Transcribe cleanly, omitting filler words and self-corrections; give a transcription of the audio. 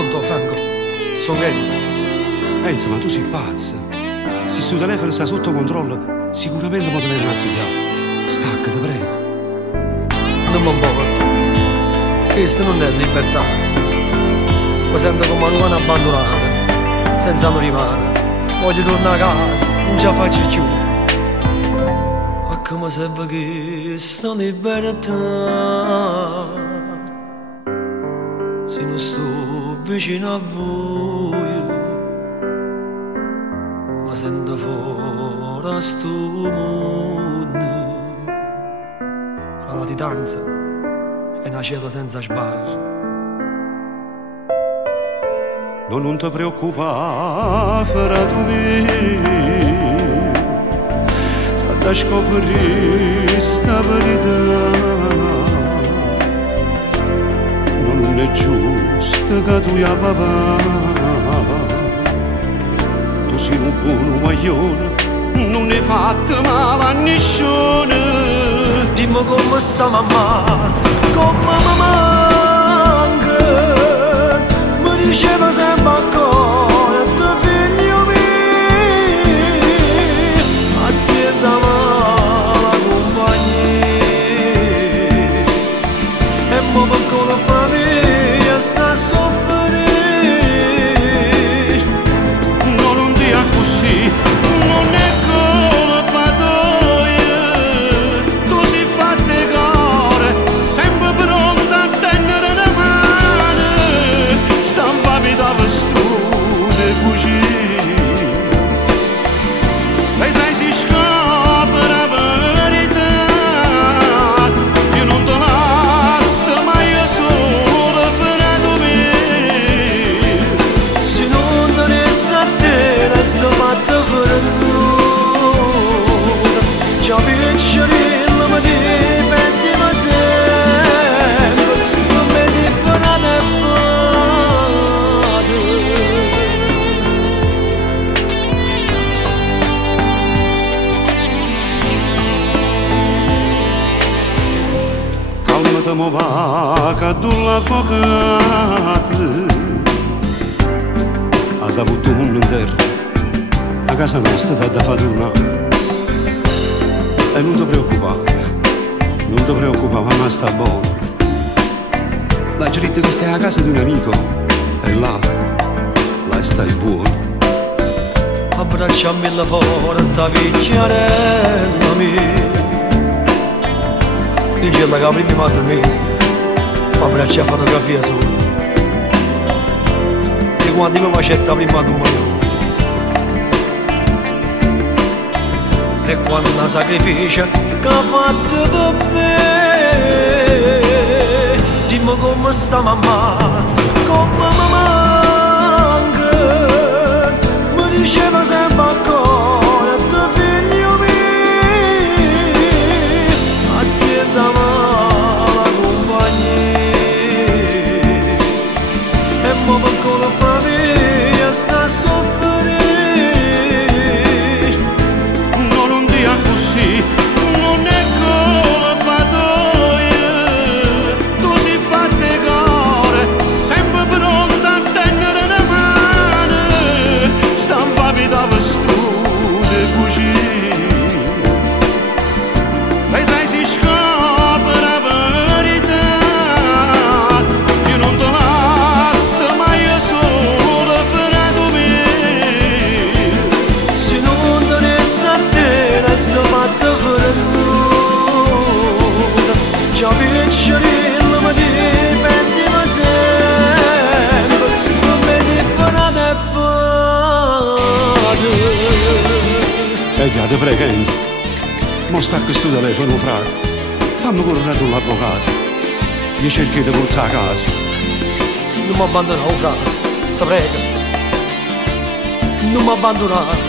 Pronto, Franco? Sono Enzo. Enzo, ma tu sei pazzo. Se sto telefono sta sotto controllo, sicuramente mi devono pigliare. Stacca, ti prego. Non mi importa. Questa non è libertà. Mi sento come una umana abbandonata, senza rimane. Voglio tornare a casa, non ce la faccio più. Ma come serve questa libertà se non sto vicino a voi? Mi sento fuori a sto mondo. La latitanza è una cielo senza sbarre. No, non ti preoccupare, frato mio, sta da scoprire sta verità. No, non è giusto che tu ya papà, tu sei un buon maglione, non hai fatto male a nessuno. Dimmi come sta mamma, come mi manca. Mi diceva sempre ancora, tuo figlio mio, a te dava la compagnia. E mo per colpa mia sta a soffrire. No, non dia così, non è colpa tua. Tu sei fatta cuore, sempre pronta a stendere una mano. Stampami da vestone così. Vedrai si scopre la verità. Io non ti lascio mai solo, frato mio. Se non dovessi a te, adesso fatta per nulla. Già piccolino mi dipendeva sempre, non mi si farà da padre. Calmati, mo va, che tu l'avvocato ha avuto un mondo intero, a casa nostra t'ha da fare tornare. E non ti preoccupare, mamma sta buona. La gente che stai a casa di un amico, e là stai buono. Abbracciami la forte picchiarella mia. Il giorno che prima mi ha dormito, mi abbraccia fotografia sua. E quando mi facetta prima comunione. E quando una sacrificio che ha fatto per me. Dimmi come sta mamma, come mi manca. Mi diceva sempre ancora, tuo figlio mio, a te dava la compagnia. E mo per colpa mia sta a soffrire. Così, non è colpa tua. Tu sei fatta cuore, sempre pronta a stendere una mano. Stampami da vestone così. Vedrai si scopre la verità. Io non ti lascio mai solo, frato mio. Se non dovessi a te, adesso fatta per nulla. Già piccolino mi dipendeva sempre, non mi si farà da padre. E già te prego, Enzo, mo sta questo telefono, frate. Fammi correre con l'avvocato. Io cerco di portare a casa. Non mi abbandonare, frate, ti prego. Non mi abbandonare.